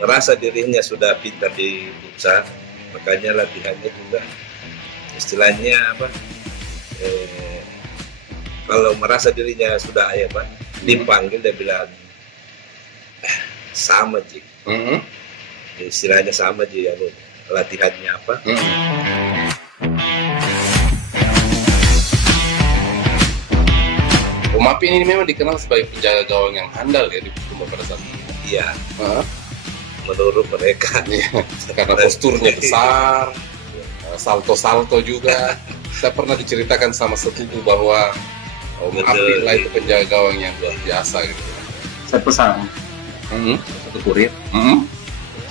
merasa dirinya sudah pintar di futsal, makanya latihannya juga istilahnya apa? Kalau merasa dirinya sudah dipanggil dia bilang sama Ji. Istilahnya sama Ji, latihannya apa? Mapi ini memang dikenal sebagai penjaga gawang yang handal ya di Bulukumba pada saat itu. Iya. Menurut mereka. Karena posturnya besar, salto-salto juga. Saya pernah diceritakan sama sepupu bahwa Mapi lah itu penjaga gawang yang luar biasa gitu. Saya pesan satu kurir.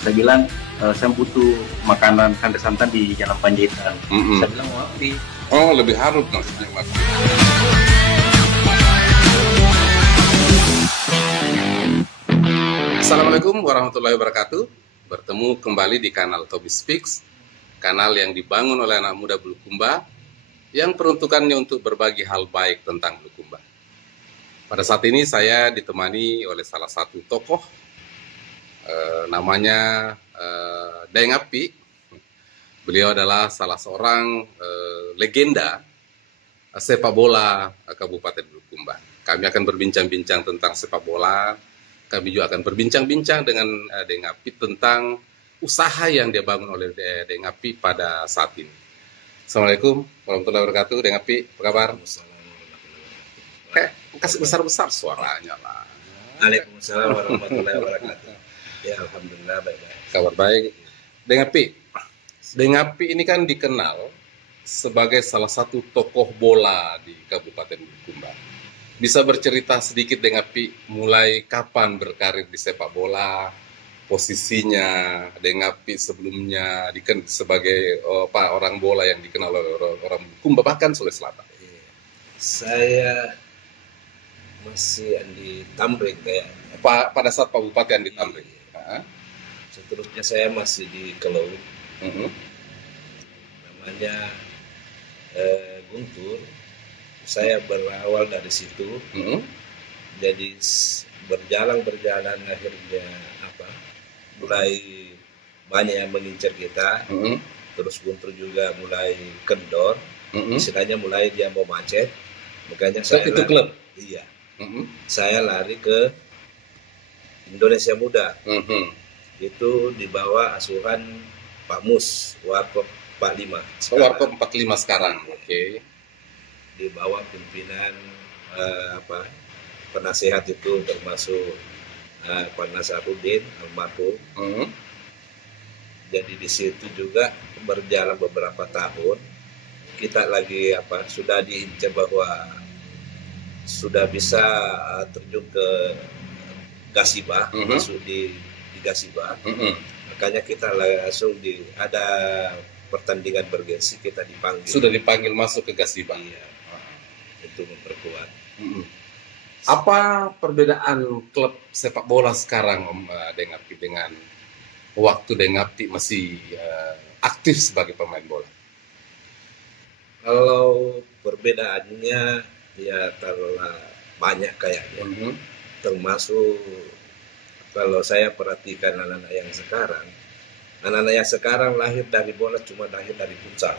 Saya bilang saya butuh makanan santan di Jalan Panjaitan. Saya bilang Mapi. Oh, lebih harus maksudnya Mapi. Assalamualaikum warahmatullahi wabarakatuh. Bertemu kembali di kanal Tobi Speaks, kanal yang dibangun oleh anak muda Bulukumba yang peruntukannya untuk berbagi hal baik tentang Bulukumba. Pada saat ini saya ditemani oleh salah satu tokoh, namanya Deng Api. Beliau adalah salah seorang legenda sepak bola Kabupaten Bulukumba. Kami akan berbincang-bincang tentang sepak bola. Kami juga akan berbincang-bincang dengan Deng Api tentang usaha yang dia bangun oleh Deng Api pada saat ini. Assalamualaikum warahmatullahi wabarakatuh. Deng Api, apa kabar? Kasih besar-besar suaranya lah. Waalaikumsalam warahmatullahi wabarakatuh. Ya, alhamdulillah baik-baik. Kabar baik. Deng Api ini kan dikenal sebagai salah satu tokoh bola di Kabupaten Bulukumba. Bisa bercerita sedikit Deng Api mulai kapan berkarir di sepak bola, posisinya Deng Api sebelumnya dikenal sebagai orang bola yang dikenal oleh orang Bulukumba bahkan Sulawesi Selatan. Saya masih di Tamrin kayak pada saat Pak Bupati di Tamrin. Seterusnya saya masih di Kelau. Namanya Guntur. Saya berawal dari situ, jadi berjalan akhirnya mulai banyak yang mengincar kita, terus Guntur juga mulai kendor, istilahnya mulai dia mau macet, makanya saya itu klub, iya, saya lari ke Indonesia Muda, itu di bawah asuhan Pak Mus, Warkop 45. Warkop 45 sekarang, oke. Di bawah pimpinan penasehat itu termasuk Pak Nasarudin almarhum. Jadi di situ juga berjalan beberapa tahun. Kita lagi sudah diincar bahwa sudah bisa terjun ke Gasiba, masuk di Gasiba. Makanya kita langsung ada pertandingan bergensi, kita dipanggil. Sudah dipanggil masuk ke Gasiba. Iya. Itu memperkuat. Apa perbedaan klub sepak bola sekarang Deng Api dengan waktu Deng Api masih aktif sebagai pemain bola? Kalau perbedaannya ya terlalu banyak kayaknya. Termasuk kalau saya perhatikan anak-anak yang sekarang lahir dari bola cuma lahir dari futsal.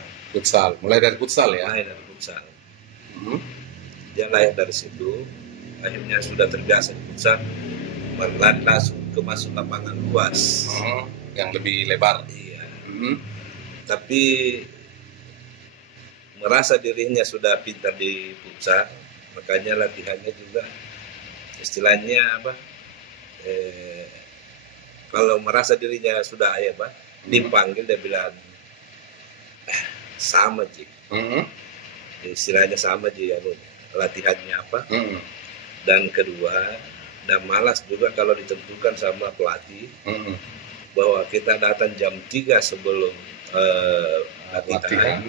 Mulai dari futsal ya? Mulai dari futsal. Dia lahir dari situ, akhirnya sudah terbiasa di futsal, berlari langsung ke masuk lapangan luas, yang lebih lebar. Iya. Tapi merasa dirinya sudah pintar di futsal, makanya latihannya juga istilahnya kalau merasa dirinya sudah dipanggil dia bilang sama Ji. Istilahnya sama Ji, latihannya dan kedua, dan malas juga kalau ditentukan sama pelatih bahwa kita datang jam 3 sebelum latihan.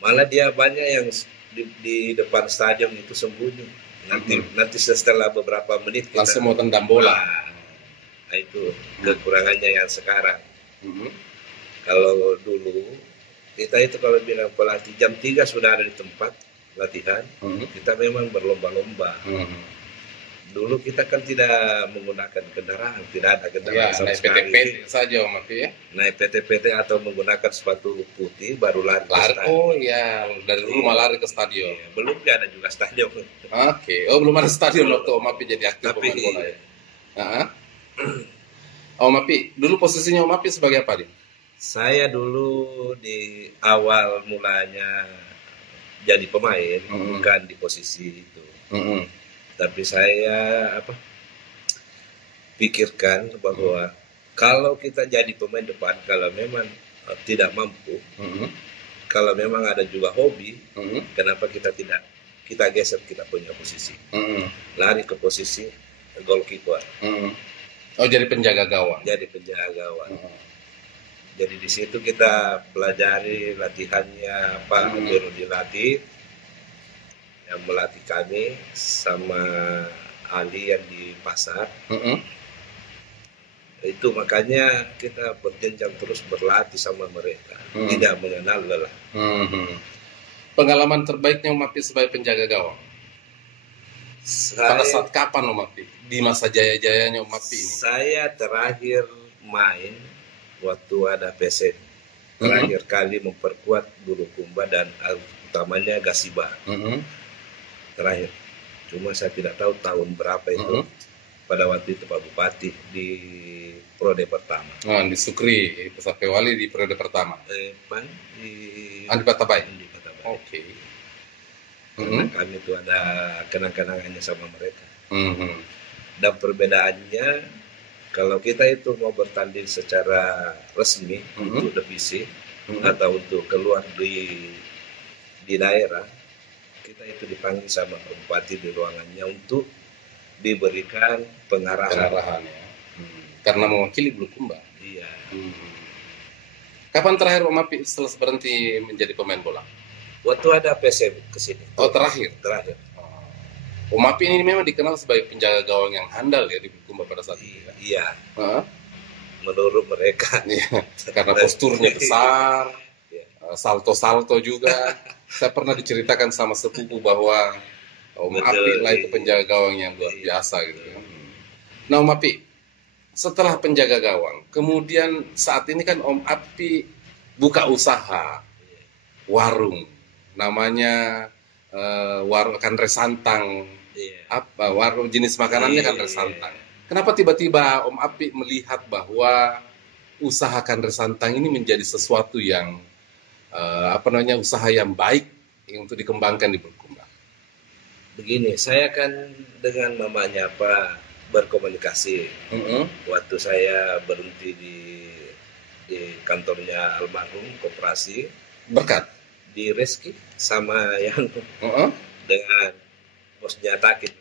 Malah dia banyak yang di depan stadion itu sembunyi. Nanti setelah beberapa menit kita langsung mau tendang bola. Nah, itu kekurangannya yang sekarang. Kalau dulu kita itu kalau bilang pelatih jam 3 sudah ada di tempat latihan, kita memang berlomba-lomba. Dulu kita kan tidak menggunakan kendaraan, tidak ada kendaraan Ya, sama naik sekali. PT-PT saja Om Api ya. Naik PT-PT atau menggunakan sepatu putih baru lari ke Lari, stadion. oh ya, dari rumah lari ke stadion. Iya, belum ada juga stadion. Oke, oh belum ada stadion waktu Om Api jadi aktif Tapi pemain bola ya. Nah, Om Api, dulu posisinya Om Api sebagai apa dia? saya dulu di awal mulanya jadi pemain, bukan di posisi itu. Tapi saya pikirkan bahwa kalau kita jadi pemain depan, kalau memang tidak mampu, kalau memang ada juga hobi, kenapa kita tidak kita geser kita punya posisi, lari ke posisi goalkeeper, Oh jadi penjaga gawang. jadi penjaga gawang. Jadi di situ kita pelajari latihannya, apa guru dilatih, yang melatih kami sama ahli yang di pasar. Itu makanya kita berjenjang terus berlatih sama mereka, tidak mengenal lelah. Pengalaman terbaiknya Om Api sebagai penjaga gawang pada Saya, saat kapan Om Api? Di masa jaya-jayanya Om Api ini. saya terakhir main waktu ada PSM. Terakhir kali memperkuat Bulukumba dan utamanya Gasiba. Terakhir. Cuma saya tidak tahu tahun berapa itu. Pada waktu itu Pak Bupati di periode pertama. Oh, di Sukri, Pusat Wali di periode pertama. Di Di Patabai. di Patabai. Oke. Karena kami itu ada kenang-kenangannya sama mereka. Dan perbedaannya, kalau kita itu mau bertanding secara resmi untuk divisi atau untuk keluar di daerah, kita itu dipanggil sama Pak Bupati di ruangannya untuk diberikan pengarahan. Ya. Karena mewakili Bulukumba. Iya. Kapan terakhir Om Api setelah berhenti menjadi pemain bola? Waktu ada PSM ke sini. Oh terakhir. Terakhir. Om Api ini memang dikenal sebagai penjaga gawang yang handal ya di Bulukumba pada saat itu. Iya. Menurut mereka. Karena posturnya besar, salto-salto juga. Saya pernah diceritakan sama sepupu bahwa Om Api lah itu penjaga gawang yang luar biasa gitu. Nah Om Api, setelah penjaga gawang, kemudian saat ini kan Om Api buka usaha warung, namanya warung Kandre Santang. Apa warung jenis makanannya Kandre Santang. Kenapa tiba-tiba Om Api melihat bahwa usaha Kandre Santang ini menjadi sesuatu yang usaha yang baik untuk dikembangkan di Bulukumba? Begini, saya kan dengan mamanya berkomunikasi. Waktu saya berhenti di kantornya almarhum koperasi Berkat di Reski sama yang dengan bosnya Takit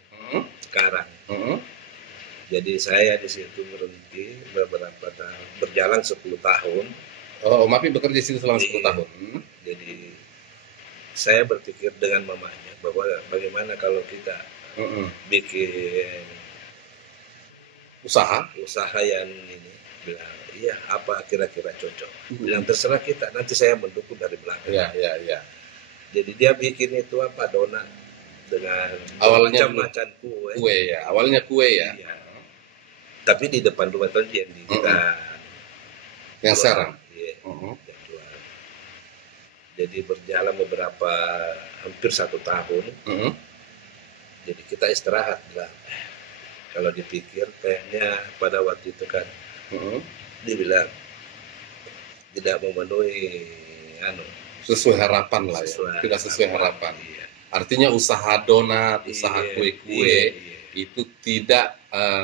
sekarang. Jadi saya di situ berhenti beberapa tahun, berjalan 10 tahun. Oh, Om Api bekerja di situ selama 10 tahun. Jadi saya berpikir dengan mamanya bahwa bagaimana kalau kita bikin usaha yang ini. Bilang, iya apa kira-kira cocok. Bilang terserah kita, nanti saya mendukung dari belakang. Iya. Jadi dia bikin itu donat dengan awalnya macam-macam kue. Kue ya, awalnya kue ya. Iya. Tapi di depan rumah Tonjen di kita yang sekarang. Iya. Yang jual. Jadi berjalan beberapa hampir 1 tahun. Jadi kita istirahat lah. Kalau dipikir kayaknya pada waktu itu kan dibilang tidak memenuhi sesuai harapan lah ya. Tidak sesuai harapan. Iya. Artinya usaha donat, usaha kue-kue itu tidak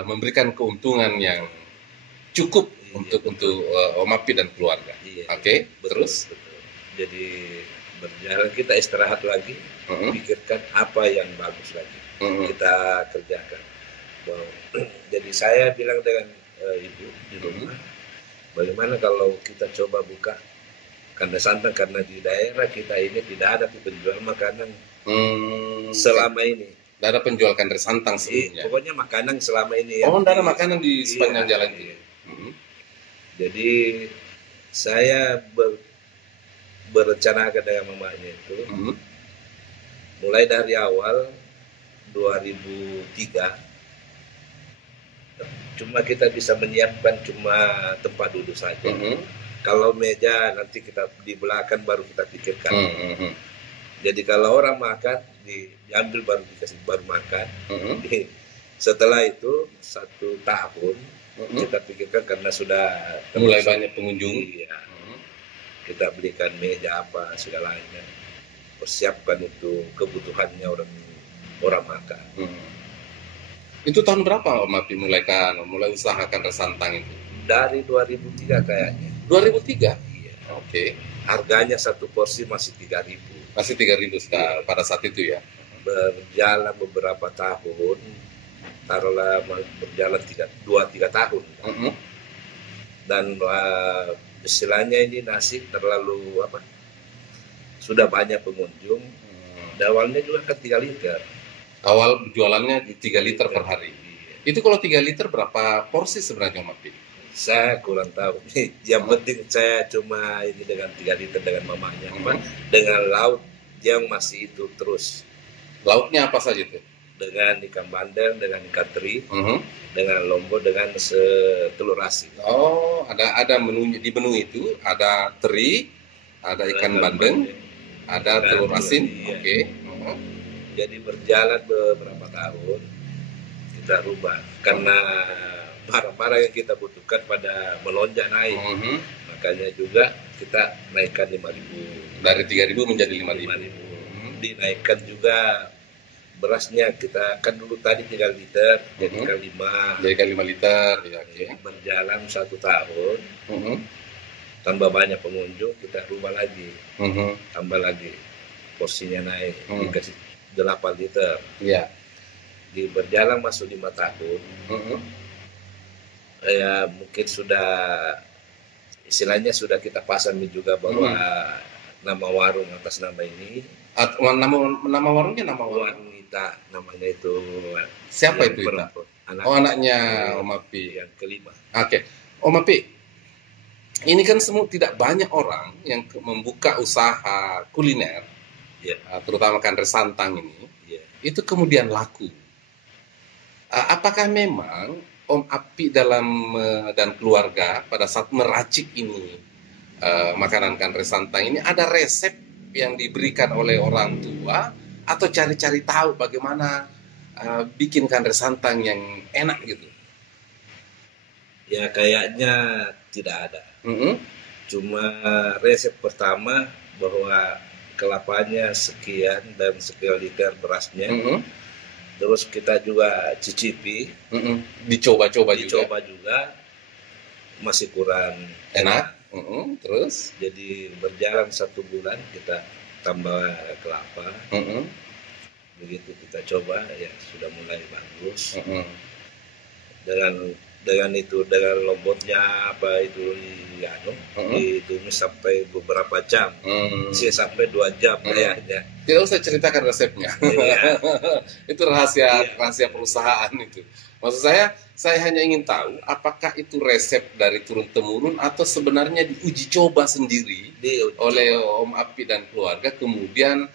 memberikan keuntungan yang cukup untuk Om Api dan keluarga. Oke, terus betul. Jadi berjalan kita istirahat lagi, pikirkan apa yang bagus lagi kita kerjakan. Jadi saya bilang dengan ibu di rumah, bagaimana kalau kita coba buka Kandre Santang, karena di daerah kita ini tidak ada penjual makanan selama ini. Tidak ada penjual Kandre Santang sebelumnya. Pokoknya makanan selama ini. Oh, tidak ada makanan di sepanjang jalan itu. Jadi saya berencana dengan mamanya itu, mulai dari awal 2003 Cuma kita bisa menyiapkan cuma tempat duduk saja. Kalau meja nanti kita di belakang baru kita pikirkan. Jadi kalau orang makan diambil baru dikasih baru makan. Setelah itu 1 tahun kita pikirkan karena sudah mulai banyak pengunjung. Ya, kita belikan meja apa segalanya, persiapkan itu kebutuhannya orang makan. Itu tahun berapa Om Api mulai usahakan resantang itu? Dari 2003 kayaknya. 2003? Iya. Oke. Harganya 1 porsi masih 3.000. Masih 3.000 pada saat itu ya? Berjalan beberapa tahun, taruhlah berjalan 2-3 tahun. Dan istilahnya ini nasi terlalu sudah banyak pengunjung. Awalnya juga kan 3 liter. Awal jualannya 3 liter per hari. Itu kalau 3 liter berapa porsi sebenarnya Om Api? Saya kurang tahu. Yang penting saya cuma ini dengan 3 liter dengan mamanya. Dengan lauk yang masih itu terus. Lauknya apa saja itu? Dengan ikan bandeng, dengan ikan teri, dengan lombok, dengan telur asin. Oh, ada menu di menu itu ada teri, ada ikan bandeng, ada telur asin. Iya. Oke. Jadi berjalan beberapa tahun kita rubah karena barang-barang yang kita butuhkan pada melonjak naik. Makanya juga kita naikkan 5.000. Dari 3.000 menjadi 5.000. Dinaikkan juga berasnya, kita kan dulu tadi 3 liter jadikan 5. Jadikan 5 liter ya. Okay. Berjalan 1 tahun. Tambah banyak pengunjung, kita rubah lagi. Tambah lagi. Porsinya naik, dikasih 8 liter. Iya. Di berjalan masuk 5 tahun. Ya mungkin sudah istilahnya sudah kita pasang juga bahwa nama warung atas nama ini. Nama warungnya nama warung Ita, namanya itu. Siapa itu Ita? Anaknya Om Api yang kelima. Oke. Om Api, ini kan tidak banyak orang yang membuka usaha kuliner, terutama kan resantang ini, itu kemudian laku. Apakah memang Om Api dan keluarga pada saat meracik ini makanan kan resantang ini ada resep yang diberikan oleh orang tua atau cari-cari tahu bagaimana bikin kan resantang yang enak gitu? Ya kayaknya tidak ada. Cuma resep pertama bahwa kelapanya sekian dan sekian liter berasnya. Terus kita juga cicipi, dicoba juga masih kurang enak. Terus jadi berjalan 1 bulan kita tambah kelapa. Begitu kita coba ya sudah mulai bagus. Dengan lomboknya ditumis sampai beberapa jam, sampai 2 jam kayaknya. Tidak usah ceritakan resepnya. Itu rahasia perusahaan itu. Maksud saya hanya ingin tahu apakah itu resep dari turun temurun atau sebenarnya diuji coba sendiri oleh Om Api dan keluarga, kemudian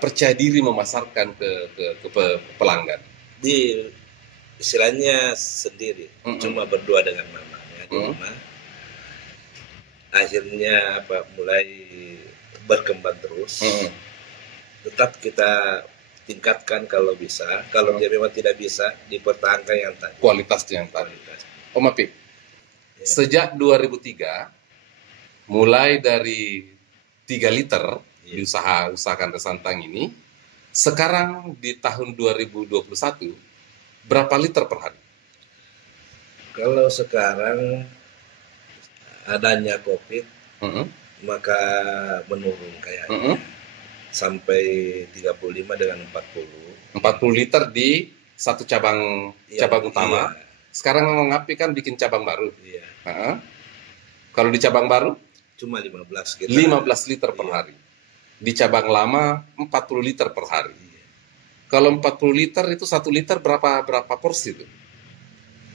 percaya diri memasarkan ke pelanggan. Istilahnya sendiri, cuma berdua dengan mamanya di rumah. Akhirnya mulai berkembang terus. Tetap kita tingkatkan kalau bisa. Kalau dia memang tidak bisa, dipertahankan yang tadi. Kualitasnya yang tadi. Om Api, sejak 2003, mulai dari 3 liter usahakan resantang ini, sekarang di tahun 2021, berapa liter per hari? Kalau sekarang adanya COVID, maka menurun kayaknya. Sampai 35 dengan 40. 40 liter di satu cabang utama. Sekarang Om Api kan bikin cabang baru. Kalau di cabang baru? Cuma 15 liter per hari. Di cabang lama 40 liter per hari. Kalau 40 liter itu 1 liter berapa porsi itu?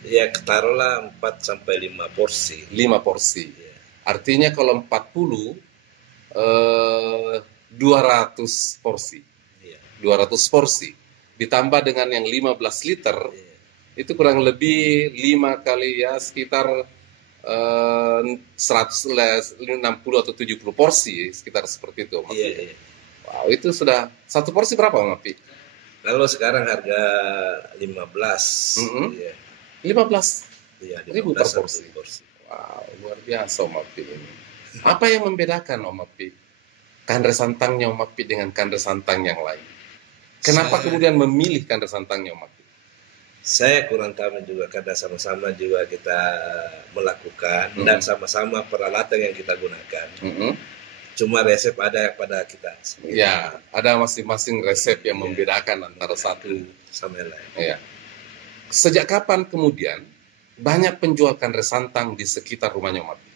Ya taruhlah 4 sampai 5 porsi. 5 porsi. Artinya kalau 40 200 porsi. 200 porsi ditambah dengan yang 15 liter itu kurang lebih 5 kali ya sekitar 160 atau 70 porsi, sekitar seperti itu. Iya, iya. Wow, itu sudah satu porsi berapa, Om Api? Kalau sekarang harga 15. Iya. 15 Iya, ribu per 15 porsi. Wow, luar biasa Om Api ini. Apa yang membedakan Om Api kandre santangnya Om Api dengan kandre santang yang lain? Kenapa kemudian memilih kandre santangnya Om Api? Saya kurang tahu juga karena sama-sama juga kita melakukan dan sama-sama peralatan yang kita gunakan. Cuma resep ada pada kita. Ya, ada masing-masing resep yang membedakan antara satu sama yang lain. Ya. Sejak kapan kemudian banyak penjual kandre santang di sekitar rumahnya Om Api?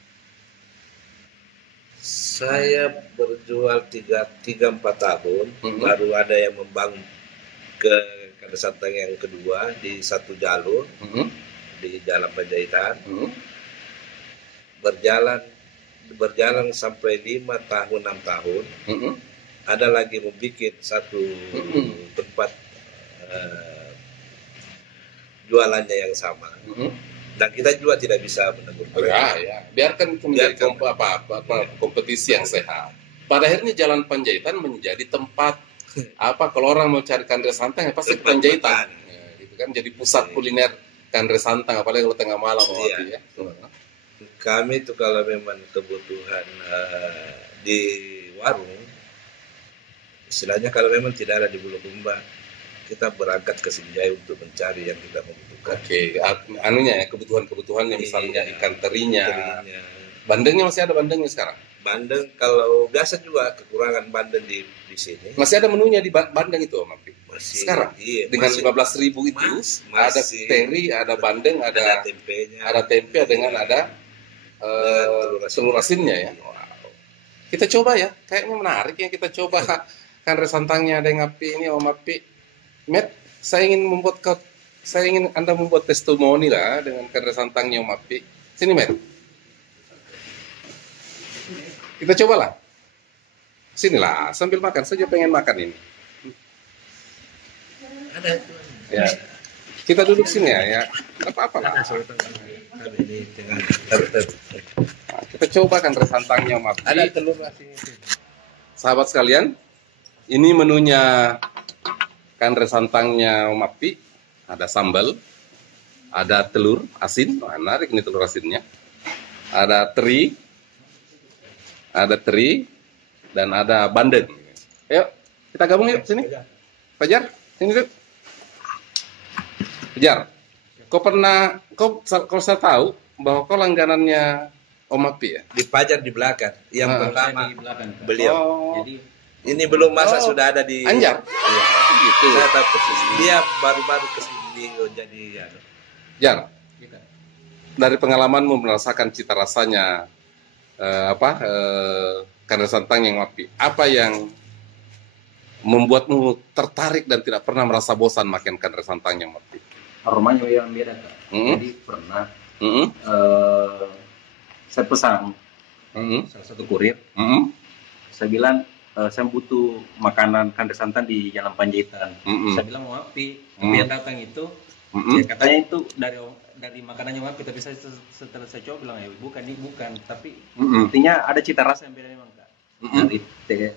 Saya berjual 3-4 tahun, baru ada yang membangun ke kandre santang yang kedua di satu jalur di Jalan Panjaitan. Berjalan sampai 5 tahun 6 tahun. Ada lagi membuat satu tempat jualannya yang sama. Dan kita juga tidak bisa menegur mereka. Ya. Biarkan itu menjadi kompetisi yang sehat. Pada akhirnya Jalan Panjaitan menjadi tempat kalau orang mau cari kandre santang ya pasti ke Panjaitan. Ya, gitu kan jadi pusat kuliner kandre santang, apalagi kalau tengah malam. Ya. Kami itu kalau memang kebutuhan di warung, istilahnya kalau memang tidak ada di Bulukumba, kita berangkat ke Sinjai untuk mencari yang kita membutuhkan. Oke, kebutuhan-kebutuhannya misalnya ikan terinya. Bandengnya masih ada bandengnya sekarang? Bandeng kalau biasa juga kekurangan bandeng di sini. Masih ada menunya di bandeng itu Om Api? Masih. Sekarang? Iya, dengan 15.000 itu ada teri, ada bandeng, ada tempenya. Ada tempe dengan ada telur asinnya ya. Wow. Kita coba ya, kayaknya menarik ya kita coba kandre santangnya ada yang Api ini Om Api. Matt, saya ingin Anda membuat testimoni lah dengan kandre santangnya Om Api. Sini Matt. Kita cobalah. Sinilah, sambil makan saja, pengen makan ini. Ada. Ya. Kita duduk sini ya. Enggak apa-apa lah. Nah, kita coba kandre santangnya Om Api. Ada telur asin. Sahabat sekalian, ini menunya kandre santangnya Om Api. Ada sambal, ada telur asin, menarik ini telur asinnya. Ada teri, dan ada bandeng. Ayo, kita gabung yuk sini. Fajar, sini yuk. Fajar, kau saya tahu bahwa kau langganannya Om Api ya? Di Fajar di belakang. Yang pertama di belakang, beliau. Jadi ini belum masa sudah ada di Anjar. Iya. Gitu. Saya tahu persis. Dia baru-baru kesini jadi Jar, dari pengalamanmu merasakan cita rasanya kandre santang yang Api, apa yang membuatmu tertarik dan tidak pernah merasa bosan makan kandre santang yang Api? aromanya yang beda Kak. Jadi pernah saya pesan salah satu kurir. Saya bilang saya butuh makanan kandre santan di Jalan Panjaitan. Saya bilang mau Api, biar datang itu. Katanya itu dari makanannya Api, tapi saya setelah saya coba bilang ya bukan, tapi artinya ada cita rasa yang beda memang Kak. Dari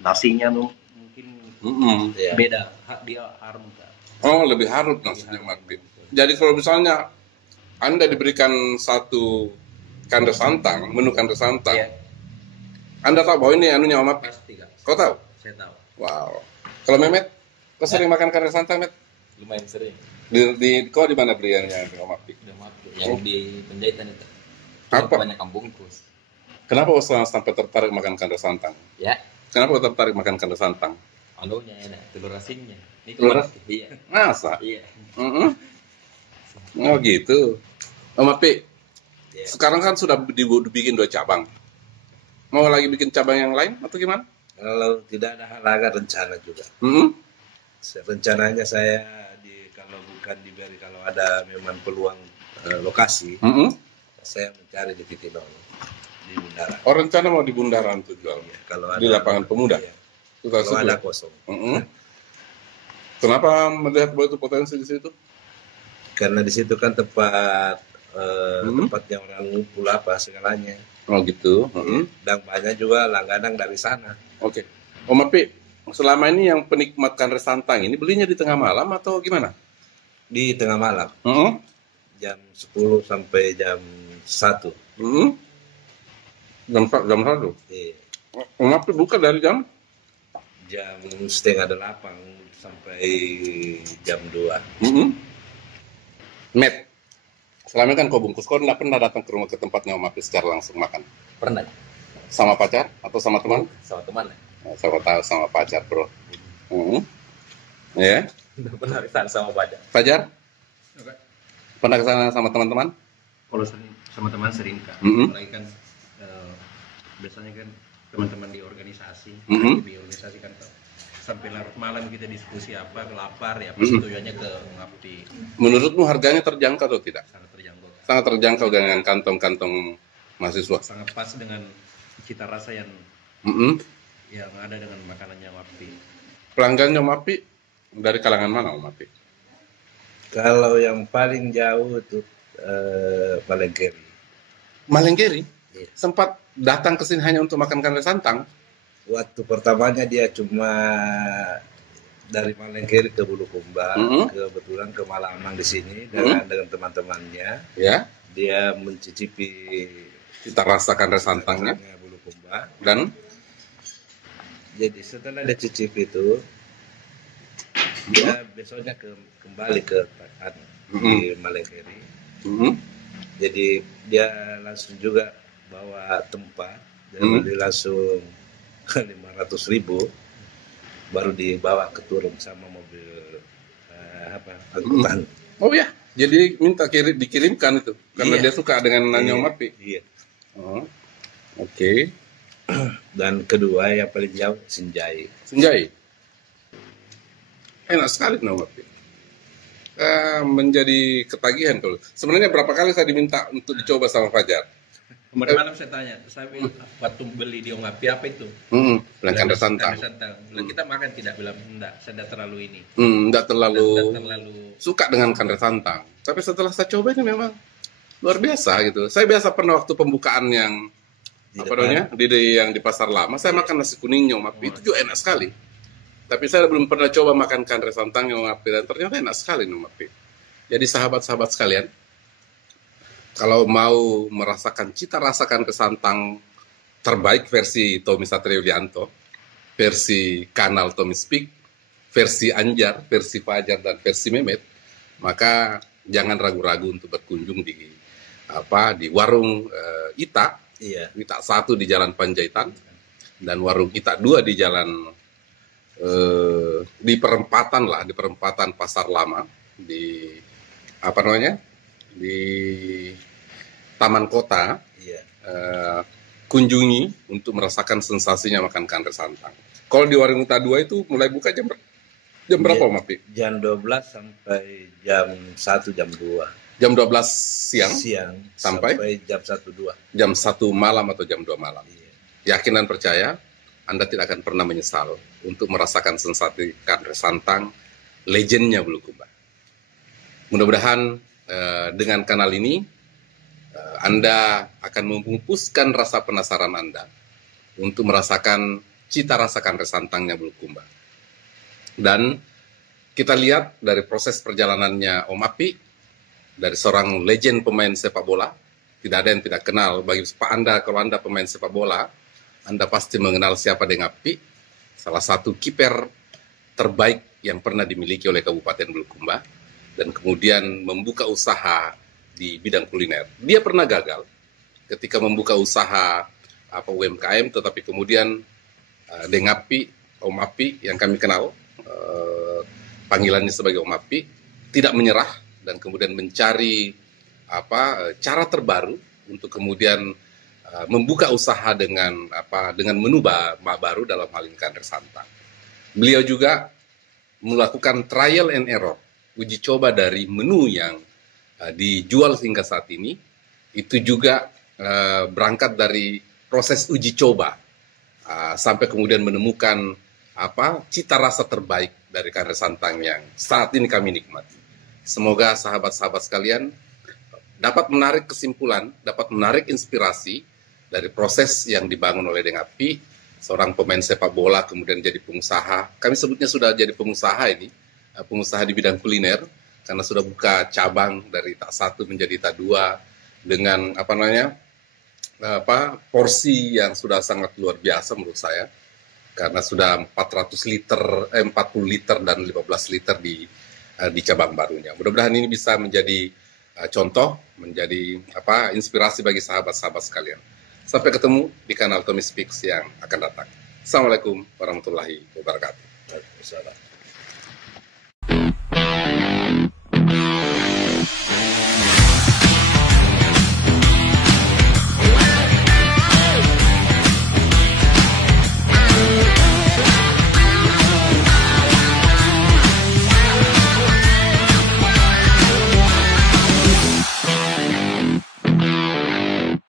nasinya mungkin beda, dia harum Kak. Oh, lebih harum nasinya Api. Jadi kalau misalnya Anda diberikan satu kandre santang, menu kandre santang, Anda tahu bahwa ini anunya Om Api? Pasti Kak. Kau tahu? Saya tahu. Wow. Kalau Mehmet, kau sering makan kandre santang, Met? Lumayan sering. Kau di mana beliannya di Om Api? Yang di Panjaitan itu. Apa? Banyak bungkus. Kenapa kau sampai tertarik makan kandre santang? Ya. Kenapa kau tertarik makan kandre santang? Anunya enak, telur asinnya. Ini Telur asin? Iya. Masa? Iya. Oh gitu. Om Api, sekarang kan sudah dibikin 2 cabang. Mau lagi bikin cabang yang lain atau gimana? Kalau tidak ada halangan rencana juga. Rencananya saya kalau bukan diberi, kalau ada memang peluang lokasi, saya mencari di titik nol di Bundaran. Oh, rencana mau di Bundaran tuh jual. Kalau di ada, lapangan pemuda. Iya. Kalau ada kosong. Kenapa melihat bahwa itu potensi di situ? Karena di situ kan tempatnya orang ngumpul apa segalanya. Oh gitu. Dan banyak juga langganan dari sana. Oke. Om Api, selama ini yang penikmat kanre santang ini belinya di tengah malam atau gimana? Di tengah malam. Jam 10 sampai jam 1. Jam 1? Iya. Om Api buka dari jam? Jam 7:30 sampai jam 2. Met, selama ini kan kau bungkus, kau nggak pernah datang ke rumah ke tempatnya Om Api secara langsung makan? Pernah. Sama pacar atau sama teman? Sama teman. Sama tahu sama pacar bro. Ya. Udah pernah kesana sama pacar. Pacar? Pernah kesana sama teman-teman? Kalau sama teman sering Kak. Apalagi kan biasanya kan teman-teman di organisasi, di organisasi kan sampai larut malam kita diskusi apa, lapar ya, pasti tujuannya ke Ngapti. Menurutmu harganya terjangkau atau tidak? Sangat terjangkau. Sangat terjangkau dengan kantong-kantong mahasiswa. Sangat pas dengan cita rasa yang ada dengan makanannya Ngapti. Pelanggannya Om Api dari kalangan mana Om Api? Kalau yang paling jauh itu Malenggeri. Malenggeri? Iya. Sempat datang ke sini hanya untuk makan kanre santang? Waktu pertamanya dia cuma dari Malenggeri ke Bulukumba, kebetulan ke Malamang di sini dengan teman-temannya. Ya. Dia mencicipi Kita rasakan kanre santangnya. Bulukumba. Dan jadi setelah dia cicip itu, dia besoknya kembali ke di Malenggeri. Jadi dia langsung juga bawa tempat, dan dia langsung 500.000 baru dibawa ke turun sama mobil angkutan. Oh ya, jadi minta dikirimkan itu karena dia suka dengan nanya Om Api. Iya. Oh, oke. Dan kedua yang paling jauh Sinjai. Sinjai. Enak sekali Om Api. Menjadi ketagihan kalau. Sebenarnya berapa kali saya diminta untuk dicoba sama Fajar? Kemarin malam saya tanya, saya waktu beli di Ngapti apa itu? Bilang kanre santang. Bilang kita makan tidak, bilang enggak, saya tidak terlalu ini. Enggak terlalu terlalu suka dengan kanre santang. Tapi setelah saya coba ini memang luar biasa gitu. Saya biasa pernah waktu pembukaan yang yang di Pasar Lama, saya makan nasi kuningnya Om Api, itu juga enak sekali. Tapi saya belum pernah coba makan kanre santangnya Om Api, dan ternyata enak sekali Om Api. Jadi sahabat-sahabat sekalian, kalau mau merasakan cita rasa kanre santang terbaik versi Tommy Satrio Yulianto, versi kanal Tommy Speak, versi Anjar, versi Fajar, dan versi Mehmet, maka jangan ragu-ragu untuk berkunjung di warung Ita. Iya. Ita 1 di Jalan Panjaitan dan warung Ita 2 di jalan di perempatan Pasar Lama di di Taman Kota. Iya. Kunjungi untuk merasakan sensasinya makan kanre santang. Kalau di warung Ita 2 itu mulai buka jam berapa Om Api? Jam 12 sampai jam 1 jam 2. Jam 12 siang sampai jam 1-2. Jam 1 malam atau jam 2 malam. Iya. Yakin dan percaya, Anda tidak akan pernah menyesal untuk merasakan sensasi kanre santang legendnya Bulukumba. Mudah-mudahan dengan kanal ini Anda akan memupuskan rasa penasaran Anda untuk merasakan cita rasa kanre santangnya Bulukumba. Dan kita lihat dari proses perjalanannya Om Api, dari seorang legend pemain sepak bola, tidak ada yang tidak kenal. Bagi Anda, kalau Anda pemain sepak bola, Anda pasti mengenal siapa Deng Api, salah satu kiper terbaik yang pernah dimiliki oleh Kabupaten Bulukumba, dan kemudian membuka usaha di bidang kuliner. Dia pernah gagal ketika membuka usaha UMKM, tetapi kemudian Deng Api, Om Api yang kami kenal, panggilannya sebagai Om Api, tidak menyerah dan kemudian mencari cara terbaru untuk kemudian membuka usaha dengan menu baru dalam hal ini kanre santang. Beliau juga melakukan trial and error, uji coba dari menu yang dijual hingga saat ini. Itu juga berangkat dari proses uji coba sampai kemudian menemukan cita rasa terbaik dari kare santang yang saat ini kami nikmati. Semoga sahabat-sahabat sekalian dapat menarik kesimpulan, dapat menarik inspirasi dari proses yang dibangun oleh Deng Api, seorang pemain sepak bola kemudian jadi pengusaha. Kami sebutnya sudah jadi pengusaha ini, pengusaha di bidang kuliner, karena sudah buka cabang dari tak 1 menjadi tak 2 dengan porsi yang sudah sangat luar biasa menurut saya, karena sudah 40 liter dan 15 liter di cabang barunya. Mudah-mudahan ini bisa menjadi contoh, menjadi inspirasi bagi sahabat-sahabat sekalian. Sampai ketemu di kanal Tommy Speaks yang akan datang. Assalamualaikum warahmatullahi wabarakatuh. Waalaikumsalam.